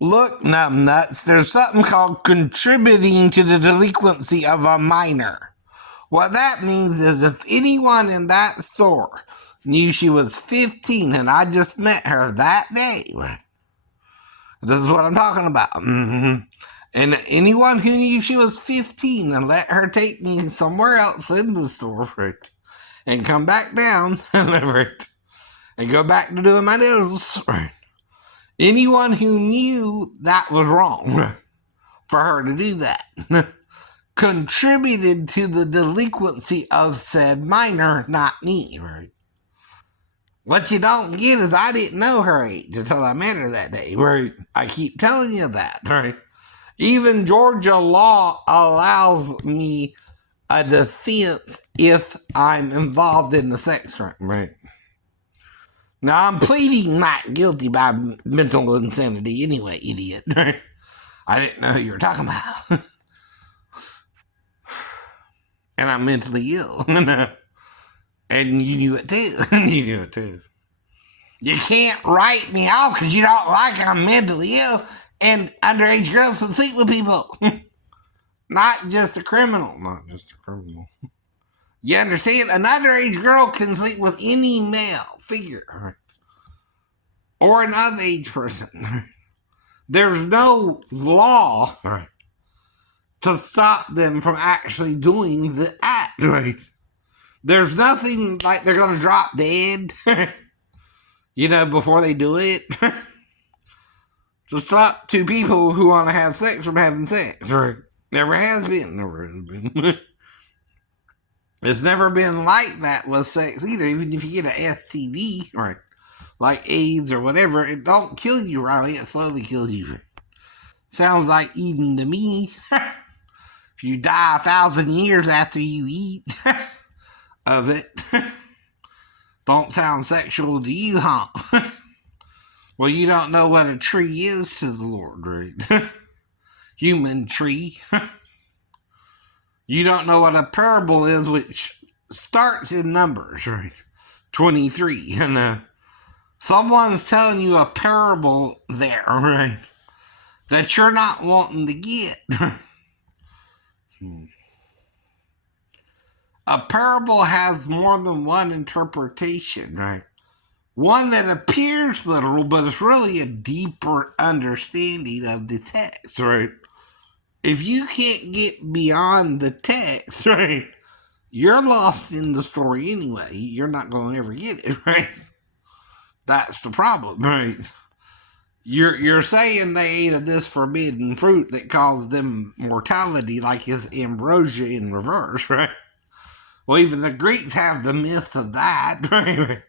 Look, numbnuts, there's something called contributing to the delinquency of a minor. What that means is if anyone in that store knew she was 15 and I just met her that day, this is what I'm talking about. And anyone who knew she was 15 and let her take me somewhere else in the store, and come back down, and go back to doing my nails, anyone who knew that was wrong for her to do that contributed to the delinquency of said minor, not me, right? What you don't get is I didn't know her age until I met her that day, right? I keep telling you that, right? Even Georgia law allows me a defense if I'm involved in the sex crime, right? Now, I'm pleading not guilty by mental insanity anyway, idiot. Right? I didn't know who you were talking about. And I'm mentally ill. And you knew it too. You knew it too. You can't write me off because you don't like I'm mentally ill and underage girls can sleep with people. Not just a criminal. Not just a criminal. You understand? An underage girl can sleep with any male figure or an of age person. There's no law to stop them from actually doing the act. Right? There's nothing like they're going to drop dead, before they do it. To stop two people who want to have sex from having sex. Right? Never has been. Never has been. It's never been like that with sex either. Even if you get an STD, right, like AIDS or whatever, it don't kill you, Riley. It slowly kills you. Sounds like eating to me. If you die 1,000 years after you eat of it, don't sound sexual to you, huh? Well, you don't know what a tree is to the Lord, right? Human tree. You don't know what a parable is, which starts in Numbers, right? 23. And someone's telling you a parable there, right? That you're not wanting to get. A parable has more than one interpretation, right? One that appears literal, but it's really a deeper understanding of the text, right? If you can't get beyond the text, right, you're lost in the story anyway. You're not going to ever get it, right? That's the problem, right? You're saying they ate of this forbidden fruit that caused them mortality, like is ambrosia in reverse, right? Well, even the Greeks have the myth of that, right?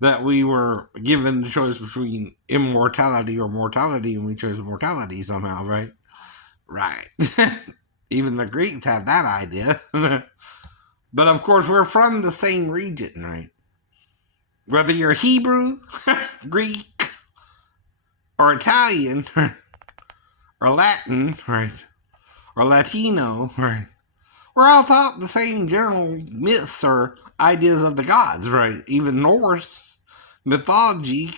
That we were given the choice between immortality or mortality, and we chose mortality somehow, right? Right. Even the Greeks have that idea. But of course, we're from the same region, right? Whether you're Hebrew, Greek, or Italian, or Latin, right? Or Latino, right? We're all taught the same general myths or ideas of the gods, right? Even Norse mythology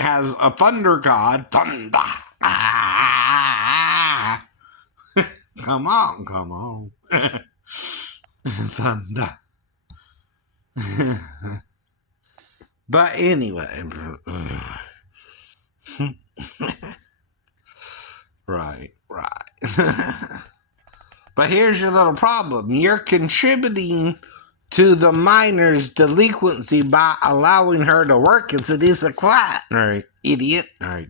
has a thunder god, thunder. Come on. Thunder. But anyway. Right. But here's your little problem. You're contributing to the minor's delinquency by allowing her to work and seduce a client. Right, idiot. Right.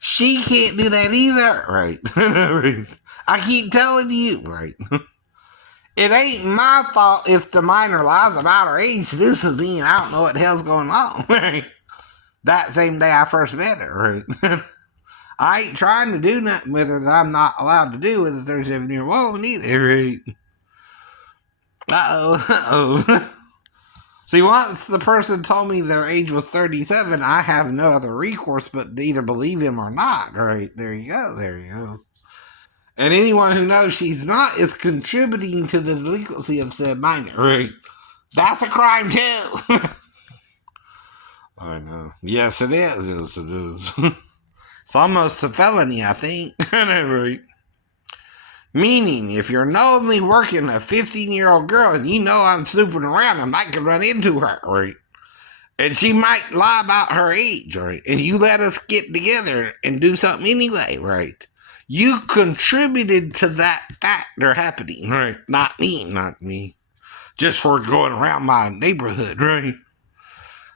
She can't do that either. Right. I keep telling you. Right. It ain't my fault if the minor lies about her age, seduces me, and I don't know what the hell's going on. Right. That same day I first met her. Right. I ain't trying to do nothing with her that I'm not allowed to do with a 37-year-old woman either. Right. Uh-oh. See, once the person told me their age was 37, I have no other recourse but to either believe him or not. Right. There you go. And anyone who knows she's not is contributing to the delinquency of said minor. Right. That's a crime too. I know. Yes, it is. It's almost a felony, I think. Right. Meaning, if you're knowingly working a 15-year-old girl and you know I'm snooping around, I might could run into her, right? And she might lie about her age, right? And you let us get together and do something anyway, right? You contributed to that factor happening, right? Not me. Just for going around my neighborhood, right?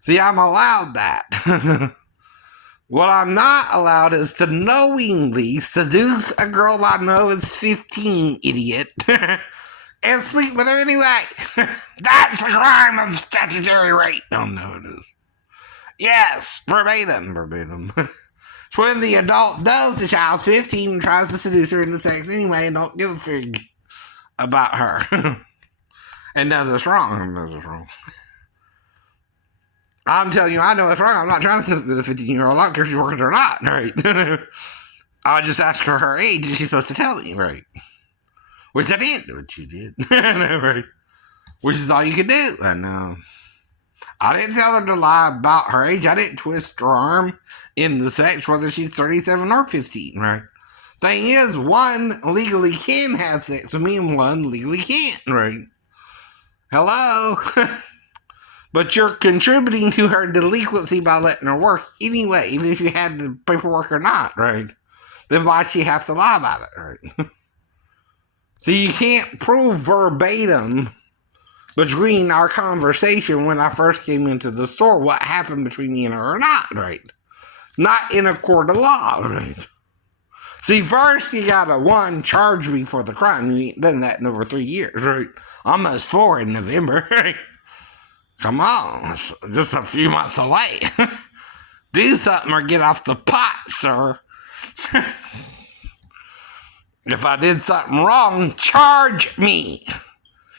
See, I'm allowed that. What I'm not allowed is to knowingly seduce a girl I know is 15, idiot, and sleep with her anyway. That's a crime of statutory rape. Oh, no, it is. Yes, verbatim. It's when the adult knows the child's 15 and tries to seduce her into sex anyway and don't give a fig about her. And knows it's wrong. I'm telling you, I know it's wrong. I'm not trying to sit with a 15-year-old. I don't care if she's working or not, right? I'll just ask her age and she's supposed to tell me, right? Which I did. Which you did. Right? Which is all you can do. I know. I didn't tell her to lie about her age. I didn't twist her arm in the sex, whether she's 37 or 15, right? Thing is, one legally can have sex with me and one legally can't, right? Hello? But you're contributing to her delinquency by letting her work anyway, even if you had the paperwork or not, right? Then why'd she have to lie about it, right? So you can't prove verbatim between our conversation when I first came into the store what happened between me and her or not, right? Not in a court of law, right? See, first you gotta, one, charge me for the crime. You ain't done that in over 3 years, right? Almost 4 in November, right? Come on, it's just a few months away. Do something or get off the pot, sir. If I did something wrong, charge me.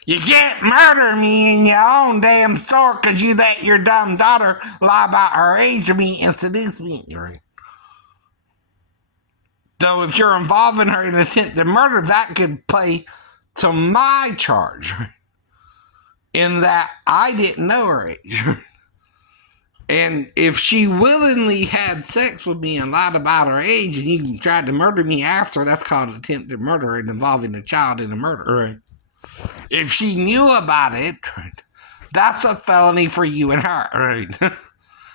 You can't murder me in your own damn store because you let your dumb daughter lie about her age to me and seduce me. So if you're involving her in attempted murder, that could play to my charge. In that I didn't know her age. And if she willingly had sex with me and lied about her age and you tried to murder me after, that's called attempted murder and involving a child in a murder, right? If she knew about it, right, that's a felony for you and her, right?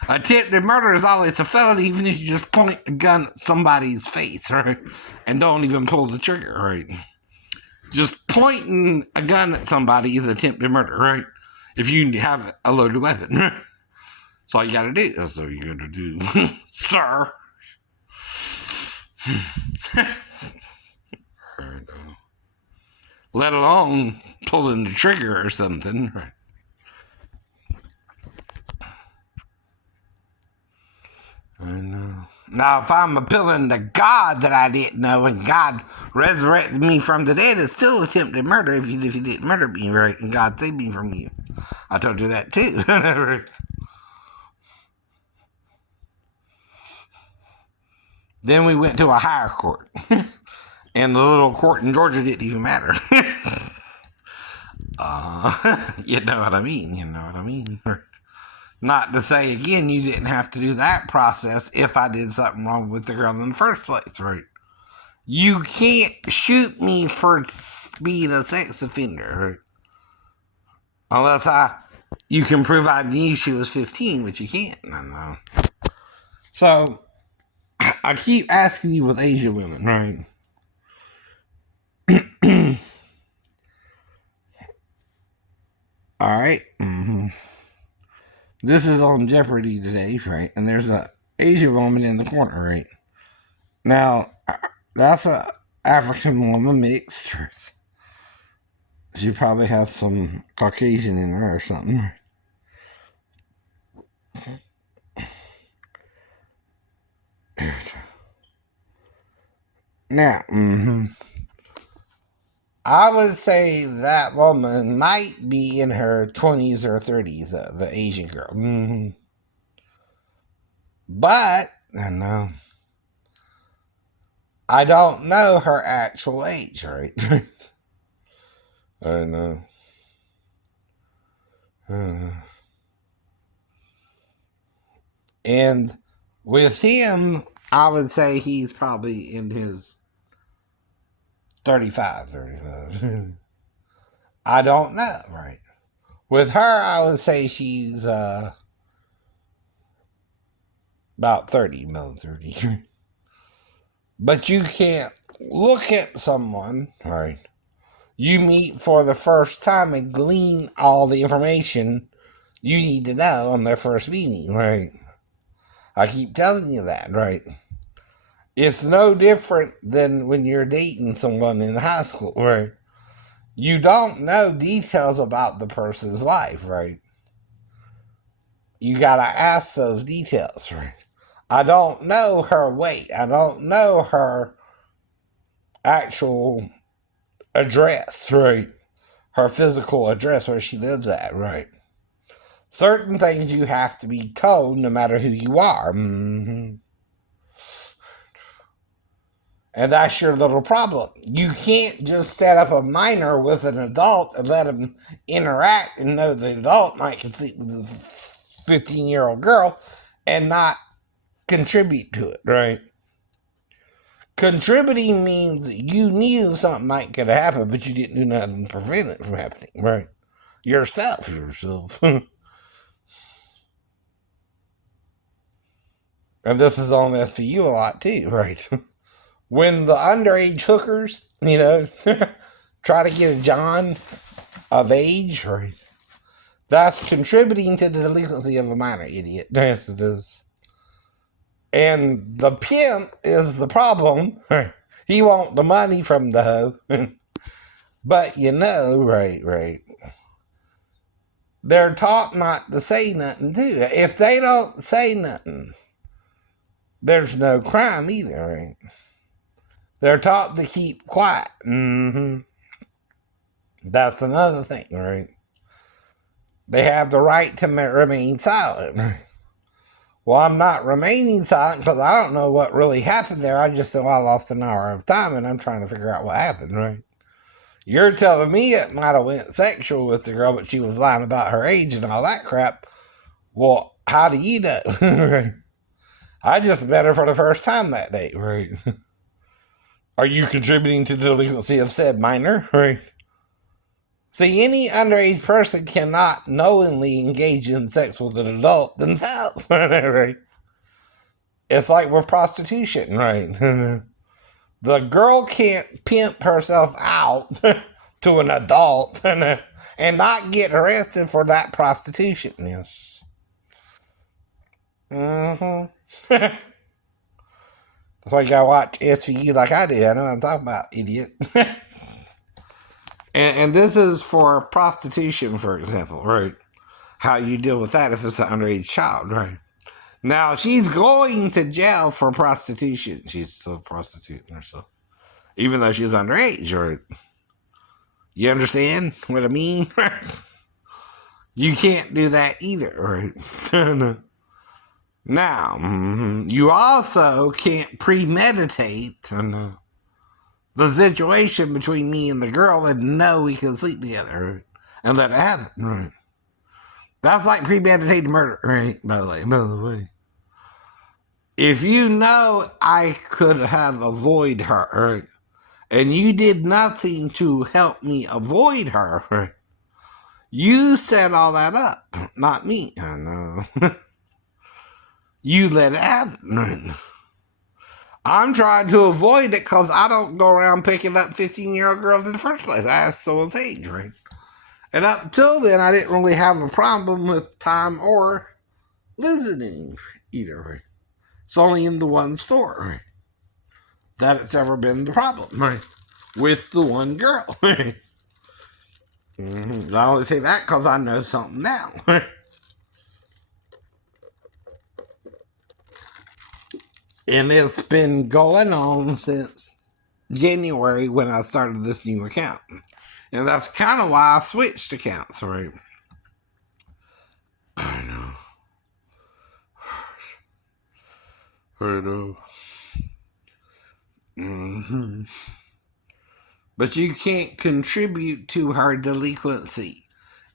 Attempted murder is always a felony even if you just point a gun at somebody's face, right? And don't even pull the trigger, right? Just pointing a gun at somebody is attempted murder, right? If you have a loaded weapon. That's all you gotta do. That's all you gotta do, sir. Let alone pulling the trigger or something, right? I know. Now, if I'm appealing to God that I didn't know and God resurrected me from the dead, it's still attempted murder if you didn't murder me, right? And God saved me from you. I told you that too. Then we went to a higher court. And the little court in Georgia didn't even matter. You know what I mean. Not to say, again, you didn't have to do that process if I did something wrong with the girl in the first place, right? You can't shoot me for being a sex offender, right? Unless you can prove I knew she was 15, which you can't. I know. So, I keep asking you with Asian women, right? Alright. Mm-hmm. This is on Jeopardy today, right? And there's a Asian woman in the corner, right? Now, that's a African woman mixed. She probably has some Caucasian in her or something. Now, I would say that woman might be in her 20s or 30s, the Asian girl. But, I don't know her actual age, right? I know. And with him, I would say he's probably in his 35. I don't know, right? With her, I would say she's about 30, middle 30. But you can't look at someone, right? You meet for the first time and glean all the information you need to know on their first meeting, right? I keep telling you that, right? It's no different than when you're dating someone in high school, right? You don't know details about the person's life, right? You gotta ask those details, right? I don't know her weight. I don't know her actual address, right? Her physical address where she lives at, right? Certain things you have to be told no matter who you are. Mm-hmm. And that's your little problem. You can't just set up a minor with an adult and let them interact and know the adult might sleep with this 15-year-old girl and not contribute to it, right? Contributing means you knew something might could happen, but you didn't do nothing to prevent it from happening, right? Yourself. And this is on this for you a lot too, right? When the underage hookers, try to get a John of age, right? That's contributing to the delinquency of a minor, idiot. Yes, it is. And the pimp is the problem. Right? He want the money from the hoe. But right. They're taught not to say nothing too. If they don't say nothing, there's no crime either, right? They're taught to keep quiet. Mm-hmm. That's another thing, right? They have the right to remain silent. Well, I'm not remaining silent because I don't know what really happened there. I just know I lost an hour of time and I'm trying to figure out what happened, right? You're telling me it might have went sexual with the girl, but she was lying about her age and all that crap. Well, how do you know? Right? I just met her for the first time that day, right? Are you contributing to the delinquency of said minor, right? See, any underage person cannot knowingly engage in sex with an adult themselves, right? It's like with prostitution, right? The girl can't pimp herself out to an adult and not get arrested for that prostitution. Yes. Mm-hmm. That's why you gotta watch SVU like I do. I know what I'm talking about, idiot. And this is for prostitution, for example, right? How you deal with that if it's an underage child, right? Now, she's going to jail for prostitution. She's still prostituting herself. Even though she's underage, right? You understand what I mean? You can't do that either, right? Now, you also can't premeditate the situation between me and the girl and know we can sleep together, right? And let it happen, right? That's like premeditated murder, right? By the way. If you know I could have avoided her, right? And you did nothing to help me avoid her, right? You set all that up, not me. I know. You let it happen, right? I'm trying to avoid it because I don't go around picking up 15-year-old girls in the first place. I asked someone's age, right? And up till then, I didn't really have a problem with time or losing any either, right? It's only in the one store, right? That it's ever been the problem, right? With the one girl, right? I only say that because I know something now, right? And it's been going on since January when I started this new account. And that's kind of why I switched accounts, right? I know. I know. Mm-hmm. But you can't contribute to her delinquency.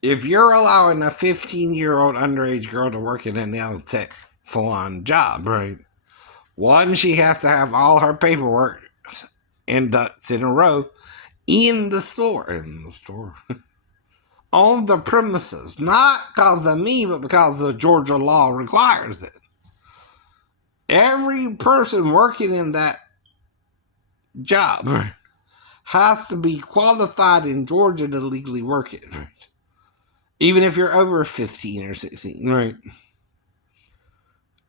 If you're allowing a 15-year-old underage girl to work in a nail tech salon job, right? One, she has to have all her paperwork and ducks in a row in the store. In the store. On the premises. Not because of me, but because the Georgia law requires it. Every person working in that job has to be qualified in Georgia to legally work it. Right? Even if you're over 15 or 16, right?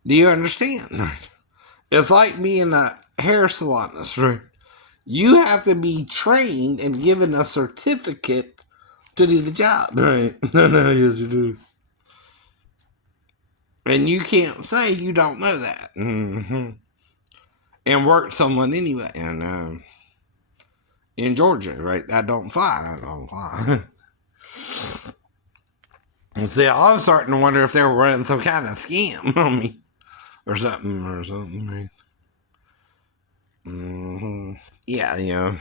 Do you understand? Right? It's like being a hair salonist, right? You have to be trained and given a certificate to do the job, right? Yes, you do. And you can't say you don't know that. Mm-hmm. And work someone anyway. And in Georgia, right? That don't fly. That don't fly. And see, I was starting to wonder if they were running some kind of scam on me or something. Right? Mm-hmm. Yeah, yeah.